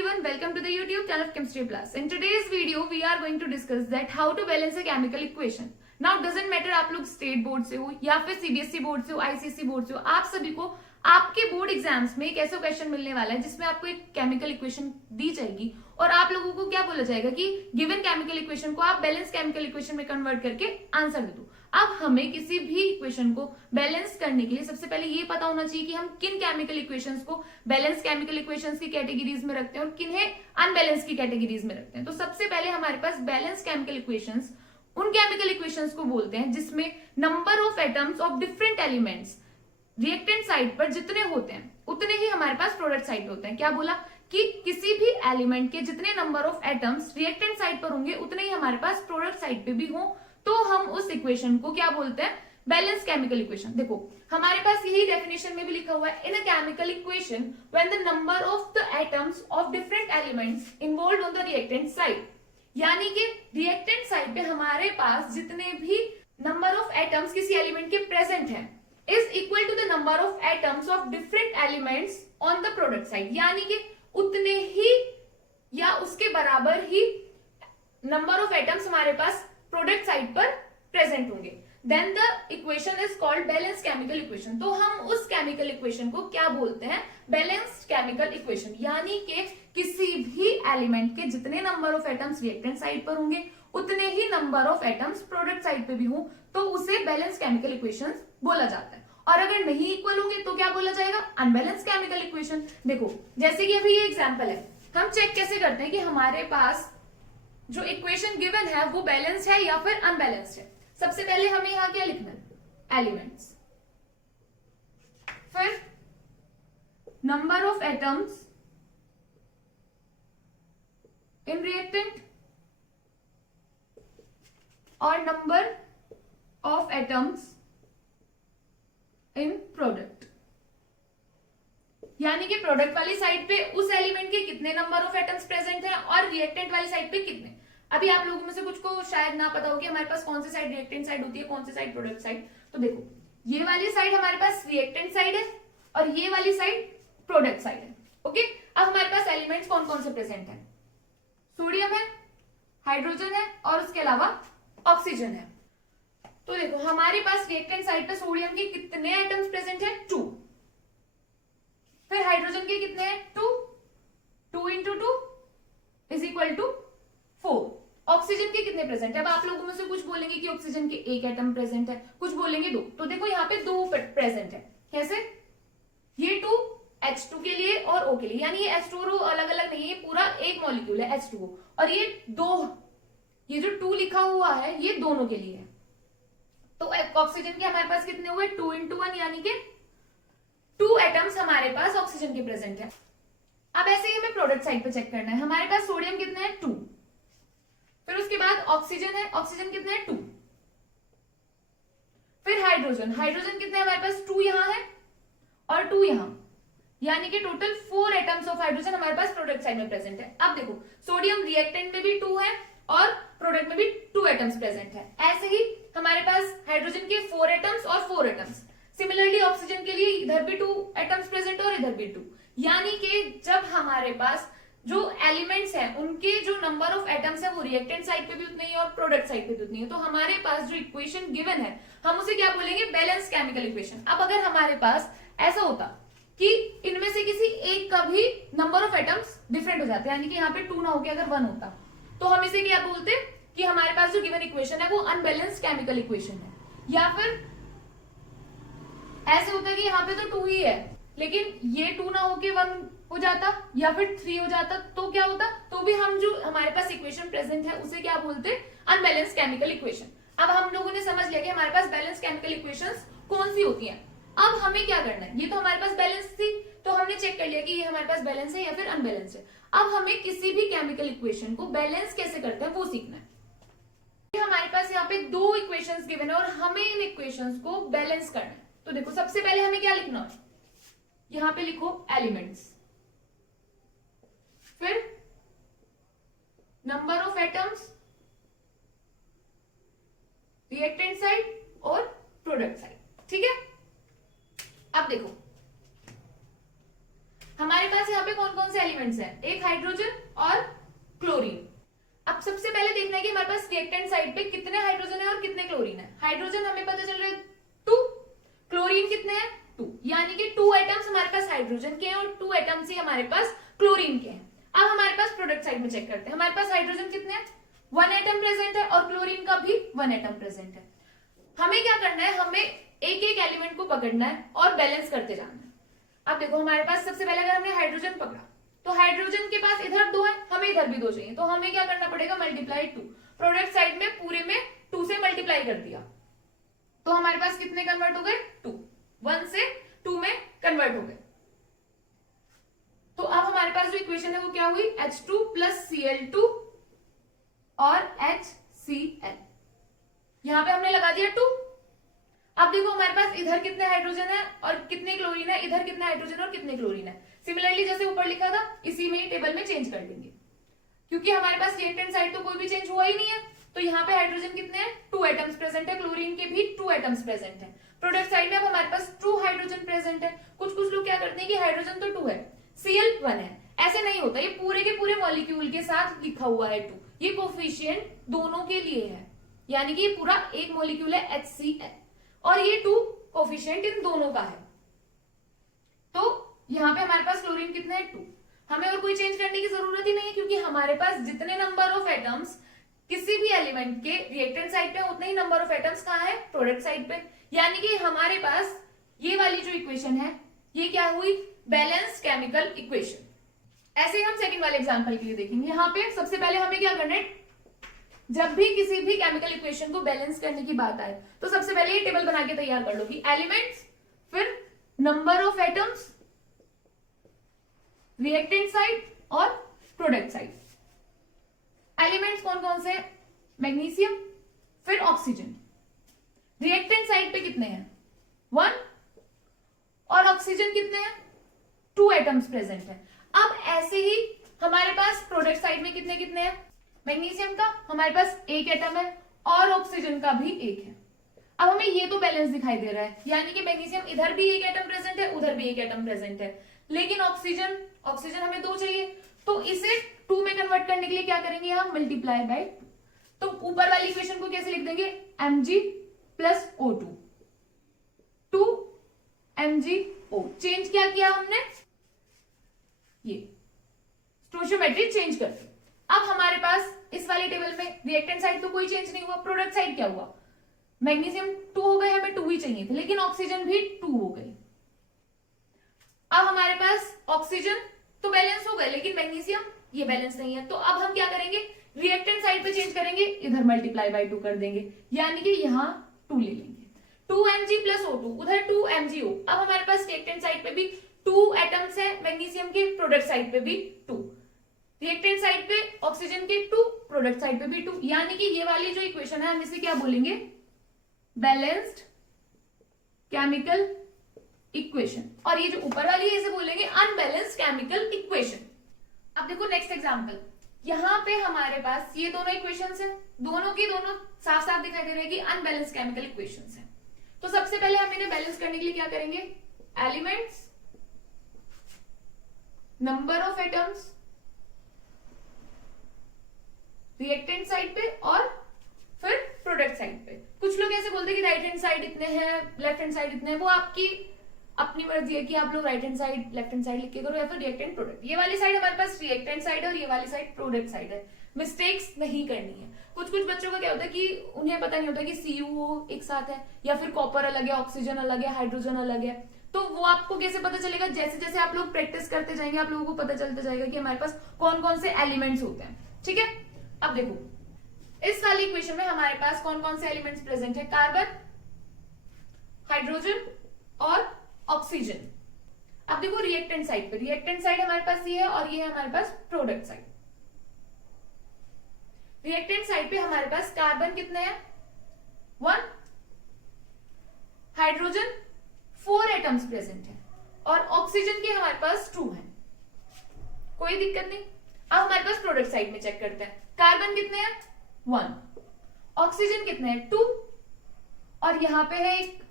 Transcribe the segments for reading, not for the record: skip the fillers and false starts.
everyone, welcome to the YouTube channel of Chemistry Plus. In today's video, we are going to discuss that how to balance a chemical equation. Now doesn't matter आप लोग state board से हो या फिर CBSE board से हो, ICSE board से हो, आप सभी को आपके बोर्ड एग्जाम्स में एक ऐसा क्वेश्चन मिलने वाला है जिसमें आपको एक केमिकल इक्वेशन दी जाएगी और आप लोगों को क्या बोला जाएगा कि गिवन केमिकल इक्वेशन को आप बैलेंस केमिकल इक्वेशन में कन्वर्ट करके आंसर दे दो। अब हमें किसी भी इक्वेशन को बैलेंस करने के लिए सबसे पहले ये पता होना चाहिए कि हम किन केमिकल इक्वेशंस को बैलेंस केमिकल इक्वेशंस की कैटेगरीज में रखते हैं और किन्हें अनबैलेंस की कैटेगरीज में रखते हैं। तो सबसे पहले हमारे पास बैलेंस केमिकल इक्वेशंस उन केमिकल इक्वेशंस को बोलते हैं जिसमें number of atoms of different elements reactant side पर जितने होते हैं उतने ही हमारे पास प्रोडक्ट साइड पे होते हैं। क्या बोला कि किसी भी एलिमेंट के जितने number of atoms reactant side पर होंगे उतने ही हमारे पास प्रोडक्ट साइड पे भी हो तो हम उस इक्वेशन को क्या बोलते हैं, बैलेंस केमिकल इक्वेशन। देखो हमारे पास यही डेफिनेशन में भी लिखा हुआ है, in a chemical equation when the number of the atoms of different elements involved on the reactant side, यानी कि रिएक्टेंट साइड पे हमारे पास जितने भी नंबर ऑफ एटम्स किसी एलिमेंट के प्रेजेंट हैं is equal to the number of atoms of different elements on the product side, यानी कि उतने ही या उसके बराबर ही नंबर ऑफ एटम्स हमारे पास प्रोडक्ट साइड पर प्रेजेंट होंगे, then the equation is called balance chemical equation. तो हम उस केमिकल इक्वेशन को क्या बोलते हैं, बैलेंस्ड केमिकल इक्वेशन, यानी कि किसी भी एलिमेंट के जितने number of atoms reactant side पर होंगे उतने ही number of atoms product side पे भी हों तो उसे बैलेंस केमिकल इक्वेशन बोला जाता है। और अगर नहीं इक्वल होंगे तो क्या बोला जाएगा, अनबैलेंस केमिकल इक्वेशन। देखो जैसे कि अभी ये एग्जांपल है, हम चेक कैसे करते हैं कि हमारे पास जो इक्वेशन गिवन है वो बैलेंस्ड है या फिर अनबैलेंस्ड है। सबसे पहले हमें यहां क्या लिखना है, एलिमेंट्स, फिर number of atoms in reactant और number of atoms in product, यानी कि प्रोडक्ट वाली साइड पे उस एलिमेंट के कितने नंबर ऑफ एटम्स प्रेजेंट हैं और रिएक्टेंट वाली साइड पे कितने। अभी आप लोगों में से कुछ को शायद ना पता हो कि हमारे पास कौन सी साइड रिएक्टेंट साइड होती है, कौन सी साइड प्रोडक्ट साइड। तो देखो ये वाली साइड हमारे पास रिएक्टेंट साइड है और ये वाली साइड प्रोडक्ट साइड है। ओके, अब हमारे पास एलिमेंट्स कौन कौन से प्रेजेंट है, सोडियम है, हाइड्रोजन है और उसके अलावा ऑक्सीजन है। तो देखो हमारे पास रिएक्टेंट साइड पे सोडियम के कितने एटम्स प्रेजेंट है, 2, फिर हाइड्रोजन के कितने हैं, 2, 2 into 2 is equal to 4। Oxygen के कितने प्रेजेंट है, अब आप लोगों में से कुछ बोलेंगे कि ऑक्सीजन के एक एटम प्रेजेंट है, कुछ बोलेंगे 2। तो देखो यहाँ पे 2 प्रेजेंट है, कैसे, ये 2 H2 के लिए और O के लिए, यानी ये H2 और O अलग अलग नहीं है, पूरा एक मॉलिक्यूल है H2O, और ये 2, ये जो 2 लिखा हुआ है ये दोनों के लिए है। तो ऑक्सीजन के हमारे पास कितने हुए, 2 इंटू 1, यानी कि 2 एटम्स हमारे पास ऑक्सीजन के प्रेजेंट है। अब ऐसे ही हमें प्रोडक्ट साइड पे चेक करना है, हमारे पास सोडियम कितने हैं, 2, फिर उसके बाद ऑक्सीजन है, ऑक्सीजन कितने हैं, 2, फिर हाइड्रोजन, हाइड्रोजन कितने हमारे पास, 2 यहां है और 2 यहां, यानी कि टोटल 4 एटम्स ऑफ हाइड्रोजन हमारे पास प्रोडक्ट साइड में प्रेजेंट है। अब देखो सोडियम रिएक्टेंट में भी 2 है और प्रोडक्ट में भी 2 एटम्स प्रेजेंट है। ऐसे ही हमारे पास हाइड्रोजन के 4 एटम्स और 4 एटम्स, सिमिलरली ऑक्सीजन के लिए इधर भी 2 एटम्स प्रेजेंट और इधर भी 2, यानी कि जब हमारे पास जो एलिमेंट्स हैं उनके जो नंबर ऑफ एटम्स है वो रिएक्टेंट साइड पे भी उतनी ही और प्रोडक्ट साइड पे भी उतनी है, तो हमारे पास जो इक्वेशन गिवन है हम उसे क्या बोलेंगे, बैलेंस केमिकल इक्वेशन। अब अगर हमारे पास ऐसा होता कि इनमें से किसी एक का भी नंबर ऑफ एटम्स डिफरेंट हो जाते हैं, यानी कि यहाँ पे 2 ना होकर अगर 1 होता तो हम इसे क्या बोलते कि हमारे पास जो गिवन इक्वेशन है वो अनबैलेंस्ड केमिकल इक्वेशन है। या फिर ऐसे होता है कि यहाँ पे तो 2 ही है लेकिन ये 2 ना होके 1 हो जाता या फिर 3 हो जाता तो क्या होता, तो भी हम जो हमारे पास इक्वेशन प्रेजेंट है उसे क्या बोलते, अनबैलेंस्ड केमिकल इक्वेशन। अब हम लोगों ने समझ लिया कि हमारे पास बैलेंस केमिकल इक्वेशंस कौन सी होती हैं। अब हमें क्या करना है, ये तो हमारे पास बैलेंस थी तो हमने चेक कर लिया कि ये हमारे पास बैलेंस है या फिर अनबैलेंस है। अब हमें किसी भी केमिकल इक्वेशन को बैलेंस कैसे करते हैं वो सीखना है। हमारे पास यहाँ पे 2 इक्वेशंस गिवन है और हमें इन इक्वेशंस को बैलेंस करना है। तो देखो सबसे पहले हमें क्या लिखना है, यहां पे लिखो एलिमेंट्स, फिर number of atoms reactant side और प्रोडक्ट साइड, ठीक है। अब देखो हमारे पास यहाँ पे कौन कौन से एलिमेंट एलिमेंट्स हैं, एक हाइड्रोजन और क्लोरीन। अब सबसे पहले देखना है कि हमारे पास रिएक्टेंट साइड पे कितने हाइड्रोजन है और कितने क्लोरीन है। हाइड्रोजन हमें पता चल रहा है 2, क्लोरीन कितने हैं 2, यानी कि 2 एटम्स हमारे पास हाइड्रोजन के हैं और 2 एटम्स ही हमारे पास क्लोरीन के हैं। अब हमारे पास प्रोडक्ट साइड में चेक करते हैं, हमारे पास हाइड्रोजन कितने हैं 1 एटम प्रेजेंट है और क्लोरीन का भी 1 एटम प्रेजेंट है। हमें क्या करना है, हमें एक एक एलिमेंट को पकड़ना है और बैलेंस करते जाना है। अब देखो हमारे पास सबसे पहले अगर हमने हाइड्रोजन पकड़ा तो हाइड्रोजन के पास इधर 2 है, हमें इधर भी 2 चाहिए, तो हमें क्या करना पड़ेगा मल्टीप्लाई 2। प्रोडक्ट साइड में पूरे में 2 से मल्टीप्लाई कर दिया तो हमारे पास कितने कन्वर्ट हो गए 2, 1 से 2 में कन्वर्ट हो गए। तो अब हमारे पास जो इक्वेशन है वो क्या हुई H2 प्लस Cl2 और HCl, यहां पे हमने लगा दिया 2। अब देखो हमारे पास इधर कितने हाइड्रोजन है और कितने क्लोरीन है, इधर कितने हाइड्रोजन और कितने क्लोरीन है। सिमिलरली जैसे ऊपर लिखा था इसी में टेबल में चेंज कर लेंगे, क्योंकि हमारे पास रिएक्टेंट साइड तो कोई भी चेंज हुआ ही नहीं है। तो यहाँ पे हाइड्रोजन कितने हैं 2 एटम्स प्रेजेंट है, क्लोरीन के भी 2 एटम्स प्रेजेंट है। प्रोडक्ट साइड में अब हमारे पास 2 हाइड्रोजन प्रेजेंट है। कुछ लोग क्या करते हैं कि हाइड्रोजन तो 2 है Cl 1 है, ऐसे नहीं होता, ये पूरे के पूरे मॉलिक्यूल के साथ लिखा हुआ है 2, ये कोफिशिएंट दोनों के लिए है, यानी कि ये पूरा एक मॉलिक्यूल है HCl और ये 2 कोफिशिएंट इन दोनों का है। तो यहाँ पे हमारे पास क्लोरीन कितने हैं 2, हमें और कोई चेंज करने की जरूरत ही नहीं है, क्योंकि हमारे पास जितने नंबर ऑफ एटम्स किसी भी एलिमेंट के रिएक्टेंट साइड पे उतने ही नंबर ऑफ एटम्स कहाँ है प्रोडक्ट साइड पे, यानी कि हमारे पास ये वाली जो इक्वेशन है ये क्या हुई बैलेंस्ड केमिकल इक्वेशन। ऐसे हम सेकंड वाले एग्जांपल के लिए देखेंगे। यहाँ पे सबसे पहले हमें क्या करना है, जब भी किसी भी केमिकल इक्वेशन को बैलेंस करने की बात आए तो सबसे पहले ये टेबल बना के तैयार कर लो कि एलिमेंट्स, फिर number of atoms, reactant side और प्रोडक्ट साइड। एलिमेंट्स कौन कौन से, मैग्नीशियम, फिर ऑक्सीजन। रिएक्टेंट साइड पे कितने हैं 1 और ऑक्सीजन कितने हैं 2 एटम्स प्रेजेंट है। अब ऐसे ही हमारे पास प्रोडक्ट साइड में कितने कितने हैं, मैग्नीशियम का हमारे पास 1 एटम है और ऑक्सीजन का भी 1 है। अब हमें ये तो बैलेंस दिखाई दे रहा है, यानी कि मैग्नीशियम इधर भी 1 एटम प्रेजेंट है, उधर भी 1 एटम प्रेजेंट है, लेकिन ऑक्सीजन हमें 2 चाहिए, तो इसे 2 में कन्वर्ट करने के लिए क्या करेंगे हम मल्टीप्लाई बाय 2। तो ऊपर वाली इक्वेशन को कैसे लिख देंगे Mg plus O2, 2 MgO। Change क्या किया हमने, ये स्टोइचियोमेट्री चेंज कर दी। अब हमारे पास इस वाले टेबल में रिएक्टेंट साइड तो कोई चेंज नहीं हुआ, प्रोडक्ट साइड क्या हुआ, मैग्नीशियम 2 हो गए, हमें 2 ही चाहिए थे, लेकिन ऑक्सीजन भी 2 हो गई। अब हमारे पास ऑक्सीजन तो बैलेंस हो गए, लेकिन मैग्नीशियम ये बैलेंस नहीं है, तो अब हम क्या करेंगे रिएक्टेंट साइड पे चेंज करेंगे, इधर मल्टीप्लाई बाय 2 कर देंगे, यानी कि यहाँ 2 ले लेंगे, 2 Mg प्लस O2, उधर 2 MgO। अब हमारे पास रिएक्टेंट साइड पे भी 2 एटम्स है मैग्नीशियम के, प्रोडक्ट साइड पे भी 2, रिएक्टेंट साइड पे ऑक्सीजन के 2, प्रोडक्ट साइड पे भी 2, यानी कि ये वाली जो इक्वेशन है हम इसे क्या बोलेंगे बैलेंस्ड केमिकल इक्वेशन, और ये जो ऊपर वाली है इसे बोलेंगे अनबैलेंस्ड केमिकल इक्वेशन। अब देखो नेक्स्ट एग्जांपल, यहाँ पे हमारे पास ये दोनों इक्वेशंस हैं, दोनों की दोनों साफ साफ दिखाई दे रहा है कि अनबैलेंस्ड केमिकल इक्वेशंस हैं। तो सबसे पहले हम इन्हें बैलेंस करने के लिए क्या करेंगे, elements, number of atoms reactant side पे और फिर प्रोडक्ट साइड पे। कुछ लोग ऐसे बोलते हैं कि राइट हैंड साइड इतने हैं, लेफ्ट हैंड साइड इतने हैं, वो आपकी अपनी मर्जी है कि आप लोग right hand side left hand side लिख के करो या फिर रिएक्टेंट प्रोडक्ट। ये वाली साइड हमारे पास रिएक्टेंट साइड है और ये वाली साइड प्रोडक्ट साइड है, मिस्टेक्स नहीं करनी है। कुछ बच्चों का क्या होता है कि उन्हें पता नहीं होता कि CuO एक साथ है या फिर कॉपर अलग है, ऑक्सीजन अलग है, हाइड्रोजन अलग है। तो वो आपको कैसे पता चलेगा, जैसे जैसे आप लोग प्रैक्टिस करते जाएंगे आप लोगों को पता चलता जाएगा कि हमारे पास कौन कौन से एलिमेंट्स होते हैं। ठीक है, अब देखो इस वाली इक्वेशन में हमारे पास कौन कौन से एलिमेंट्स प्रेजेंट है, कार्बन, हाइड्रोजन और ऑक्सीजन। अब देखो रिएक्टेंट साइड पे, रिएक्टेंट साइड हमारे पास ये है और ये है हमारे पास प्रोडक्ट साइड। रिएक्टेंट साइड पे हमारे पास कार्बन कितने हैं 1, हाइड्रोजन 4 एटम्स प्रेजेंट है और ऑक्सीजन के हमारे पास 2 हैं, कोई दिक्कत नहीं। अब हमारे पास प्रोडक्ट साइड में चेक करते हैं, कार्बन कितने हैं 1, ऑक्सीजन कितने हैं 2 और यहां पे है एक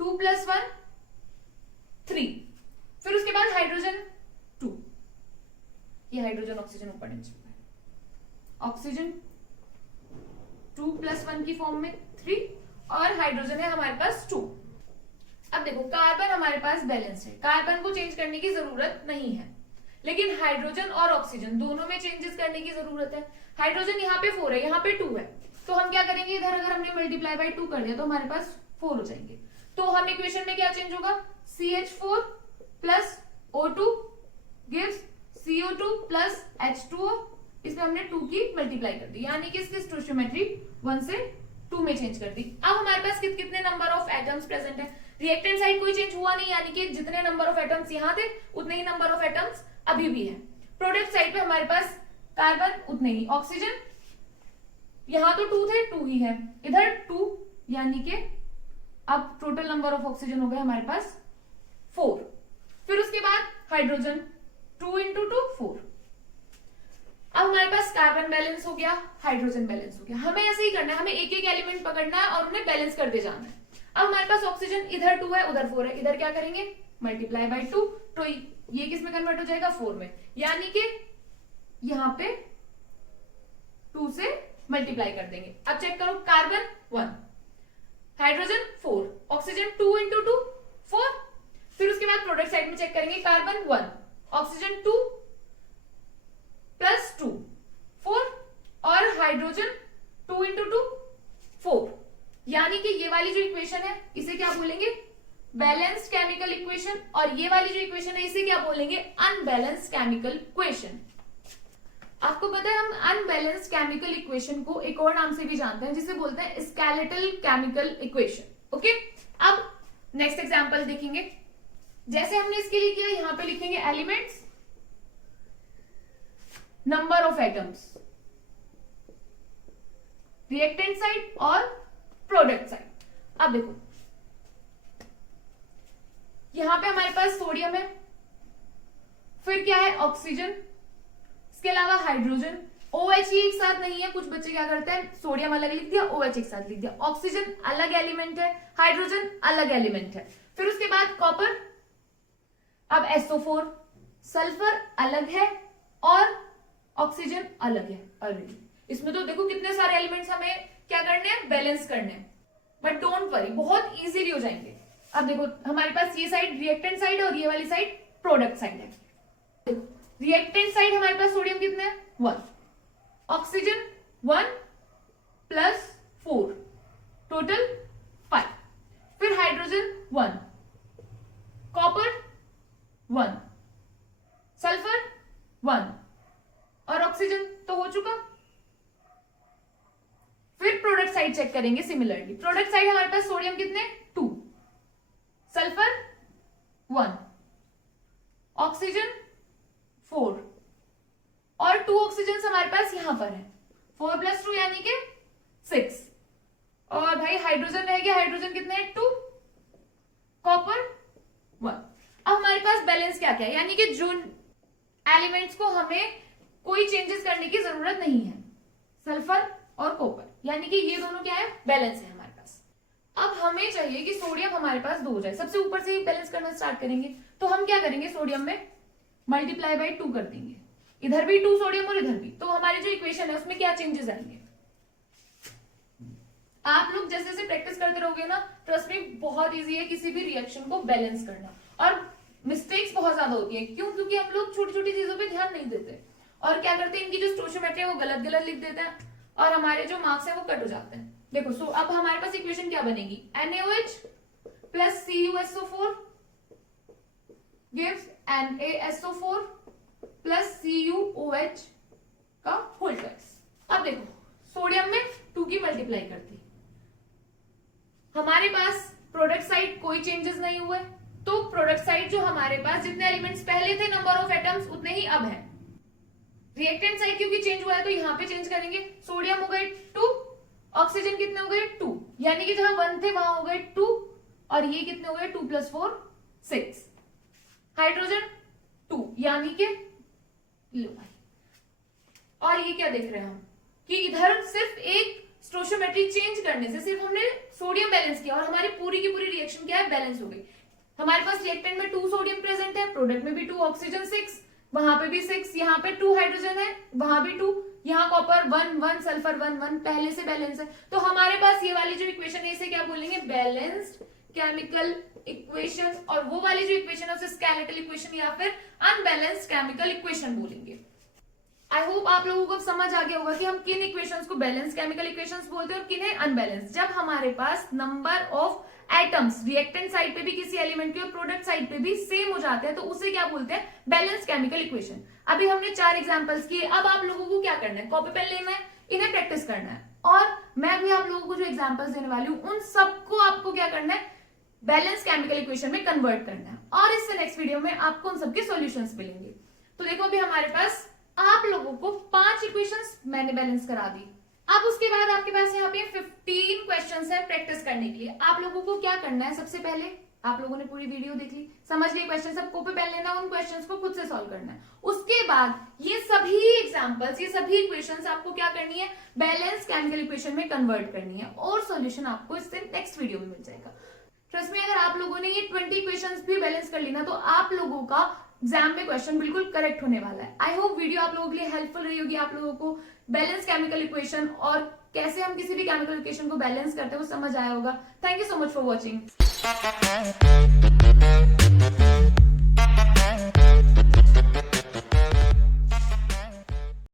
2 + 1 3, फिर उसके बाद हाइड्रोजन 2, कि हाइड्रोजन ऑक्सीजन ऊपर नीचे हुआ है। ऑक्सीजन 2+1 की फॉर्म में 3 और हाइड्रोजन है हमारे पास 2। अब देखो कार्बन हमारे पास बैलेंस है, कार्बन को चेंज करने की जरूरत नहीं है, लेकिन हाइड्रोजन और ऑक्सीजन दोनों में चेंजेस करने की जरूरत है। हाइड्रोजन यहाँ पे 4 है, यहाँ पे 2 है, तो हम क्या करेंगे, इधर अगर हमने मल्टीप्लाई बाय 2 कर दिया तो हमारे पास 4 हो जाएंगे। तो हम इक्वेशन में क्या चेंज होगा, CH4 plus O2 gives CO2 plus H2O, इसमें हमने 2 की मल्टीप्लाई कर दी, यानी कि इसकी स्टोइचियोमेट्री 1 से 2 में चेंज कर दी। अब हमारे पास कितने नंबर ऑफ एटम्स प्रेजेंट है, रिएक्टेंट साइड कोई चेंज हुआ नहीं, यानी कि जितने नंबर ऑफ एटम्स यहाँ थे उतने ही नंबर ऑफ एटम्स अभी भी है। प्रोडक्ट साइड पे हमारे पास कार्बन उतने ही, ऑक्सीजन यहाँ तो 2 थे, 2 ही है, इधर 2, यानी कि अब टोटल नंबर ऑफ ऑक्सीजन हो गया हमारे पास 4। फिर उसके बाद हाइड्रोजन 2 × 2 4। अब हमारे पास कार्बन बैलेंस हो गया, हाइड्रोजन बैलेंस हो गया। हमें ऐसे ही करना है, हमें एक एक एलिमेंट पकड़ना है और उन्हें बैलेंस करते जाना है। अब हमारे पास ऑक्सीजन इधर 2 है, उधर 4 है, इधर क्या करेंगे, मल्टीप्लाई बाय 2, तो ये किस में कन्वर्ट हो जाएगा, 4 में, यानी कि यहां पे 2 से मल्टीप्लाई कर देंगे। अब चेक करो, कार्बन 1, हाइड्रोजन 4, ऑक्सीजन 2 × 2 4। फिर उसके बाद प्रोडक्ट साइड में चेक करेंगे, कार्बन 1, ऑक्सीजन 2 प्लस 2 4 और हाइड्रोजन 2 × 2 4, यानी कि ये वाली जो इक्वेशन है इसे क्या बोलेंगे, बैलेंस्ड केमिकल इक्वेशन, और ये वाली जो इक्वेशन है इसे क्या बोलेंगे, अनबैलेंस्ड केमिकल इक्वेशन। आपको पता है हम अनबैलेंस्ड केमिकल इक्वेशन को एक और नाम से भी जानते हैं, जिसे बोलते हैं स्केलेटल केमिकल इक्वेशन। ओके, अब नेक्स्ट एग्जांपल देखेंगे। जैसे हमने इसके लिए किया, यहां पे लिखेंगे elements, number of atoms, reactant side और प्रोडक्ट साइड। अब देखो यहां पे हमारे पास सोडियम है, फिर क्या है, ऑक्सीजन, इसके अलावा हाइड्रोजन, OH ही एक साथ नहीं है, कुछ बच्चे क्या करते हैं, सोडियम अलग लिख दिया, OH एक साथ लिख दिया, ऑक्सीजन अलग एलिमेंट है, हाइड्रोजन अलग एलिमेंट है। फिर उसके बाद कॉपर, अब SO4, सल्फर अलग है और ऑक्सीजन अलग है ऑलरेडी। इसमें तो देखो कितने सारे एलिमेंट्स हमें क्या करने हैं, बैलेंस करने हैं, बट डोंट वरी, बहुत इजीली हो जाएंगे। अब देखो हमारे पास ये साइड रिएक्टेंट साइड और ये वाली साइड प्रोडक्ट साइड है। देखो रिएक्टेंट साइड हमारे पास सोडियम कितने हैं, 1, ऑक्सीजन 1 प्लस 4, टोटल 5, फिर हाइड्रोजन 1, कॉपर 1, सल्फर 1 और ऑक्सीजन तो हो चुका। फिर प्रोडक्ट साइड चेक करेंगे सिमिलरली। प्रोडक्ट साइड हमारे पास सोडियम कितने, 2, सल्फर 1, ऑक्सीजन 4 और 2 ऑक्सीजन हमारे पास यहां पर है, 4 + 2 यानी कि 6, और भाई हाइड्रोजन रह गया, हाइड्रोजन कितने हैं, 2, कॉपर 1। अब हमारे पास बैलेंस क्या क्या है, यानी कि जो एलिमेंट्स को हमें कोई चेंजेस करने की जरूरत नहीं है, सल्फर और कॉपर, यानी कि ये दोनों क्या है, बैलेंस है हमारे पास। अब हमें चाहिए कि सोडियम हमारे पास 2 हो जाए, सबसे ऊपर से ही बैलेंस करना स्टार्ट करेंगे, तो हम क्या करेंगे, सोडियम में मल्टीप्लाई बाय 2 कर देंगे, इधर भी 2 सोडियम और इधर भी, तो हमारी जो इक्वेशन है उसमें क्या चेंजेस आएंगे। आप लोग जैसे जैसे प्रैक्टिस करते रहोगे ना, ट्रस्ट मी बहुत इजी है किसी भी रिएक्शन को बैलेंस करना, और मिस्टेक्स बहुत ज्यादा होती है, क्यों, क्योंकि हम लोग छोटी छोटी चीजों पे ध्यान नहीं देते और क्या करते हैं, इनकी जो स्टोइचियोमेट्री है वो गलत गलत लिख देते हैं और हमारे जो मार्क्स है वो कट हो जाते हैं। देखो अब हमारे पास इक्वेशन क्या बनेगी, NaOH plus CuSO4 gives NaSO4 plus CuOH का होल टॉइस। अब देखो सोडियम में 2 की मल्टीप्लाई करती, हमारे पास प्रोडक्ट साइड कोई चेंजेस नहीं हुए, तो प्रोडक्ट साइड जो हमारे पास जितने एलिमेंट्स पहले थे नंबर ऑफ एटम्स उतने ही अब है। रिएक्टेंट साइड क्योंकि चेंज हुआ है तो यहाँ पे चेंज करेंगे, सोडियम हो गए 2, ऑक्सीजन कितने हो गए 2, यानी कि जहां 1 थे वहां हो गए 2, और ये कितने हो गए 2 + 4 6, हाइड्रोजन 2 यानी कि लो भाई, और ये क्या देख रहे हैं हम कि इधर सिर्फ एक स्टोइचियोमेट्री चेंज करने से सिर्फ हमने सोडियम बैलेंस किया और हमारी पूरी की पूरी रिएक्शन क्या है, बैलेंस हो गई। हमारे पास रिएक्टेंट में 2 सोडियम प्रेजेंट है, प्रोडक्ट में भी 2, ऑक्सीजन 6, वहां पे भी 6, यहाँ पे 2 हाइड्रोजन है, वहां भी 2, यहाँ कॉपर 1 1, सल्फर 1 1, पहले से बैलेंस है। तो हमारे पास ये वाली जो इक्वेशन है इसे क्या बोलेंगे, बैलेंस्ड केमिकल इक्वेशन, और वो वाली जो इक्वेशन है उसे स्केलेटल इक्वेशन या फिर अनबैलेंस्ड केमिकल इक्वेशन बोलेंगे। आई होप आप लोगों को समझ आ गया होगा कि हम किन इक्वेशंस को बैलेंस केमिकल इक्वेशंस बोलते हैं और किन्हें अनबैलेंस। जब हमारे पास number of atoms reactant side पे भी किसी एलिमेंट के और प्रोडक्ट साइड पे भी सेम हो जाते हैं तो उसे क्या बोलते हैं, बैलेंस केमिकल इक्वेशन। अभी हमने 4 एग्जांपल्स किए, अब आप लोगों को क्या करना है, कॉपी पेन लेना है, इन्हें प्रैक्टिस करना है, और मैं भी आप लोगों को जो एग्जांपल्स देने वाली हूं उन सबको आपको क्या करना है, बैलेंस केमिकल इक्वेशन में कन्वर्ट करना है, और इससे नेक्स्ट वीडियो में आपको उन सबके सॉल्यूशंस मिलेंगे। तो देखो अभी हमारे पास आप लोगों को 5 इक्वेशंस मैंने बैलेंस करा दी। अब उसके बाद आपके पास यहाँ पे 15 क्वेश्चंस है प्रैक्टिस करने के लिए। आप लोगों को क्या करना है, सबसे पहले आप लोगों ने पूरी वीडियो देख ली, समझ लिए क्वेश्चन, सब कॉपी पेन लेना, उन क्वेश्चंस को खुद से सॉल्व करना है। उसके बाद ये सभी एग्जांपल्स, ये सभी इक्वेशंस आपको क्या करनी है, बैलेंस केमिकल इक्वेशन में कन्वर्ट करनी है, और सॉल्यूशन आपको इससे नेक्स्ट वीडियो में मिल जाएगा। ट्रस्ट में, अगर आप लोगों ने ये 20 इक्वेशंस भी बैलेंस कर ली ना तो आप लोगों का एग्जाम में क्वेश्चन बिल्कुल करेक्ट होने वाला है। आई होप वीडियो आप लोगों के लिए हेल्पफुल रही होगी, आप लोगों को बैलेंस केमिकल इक्वेशन और कैसे हम किसी भी केमिकल इक्वेशन को बैलेंस करते हैं वो समझ आया होगा। Thank you so much for watching.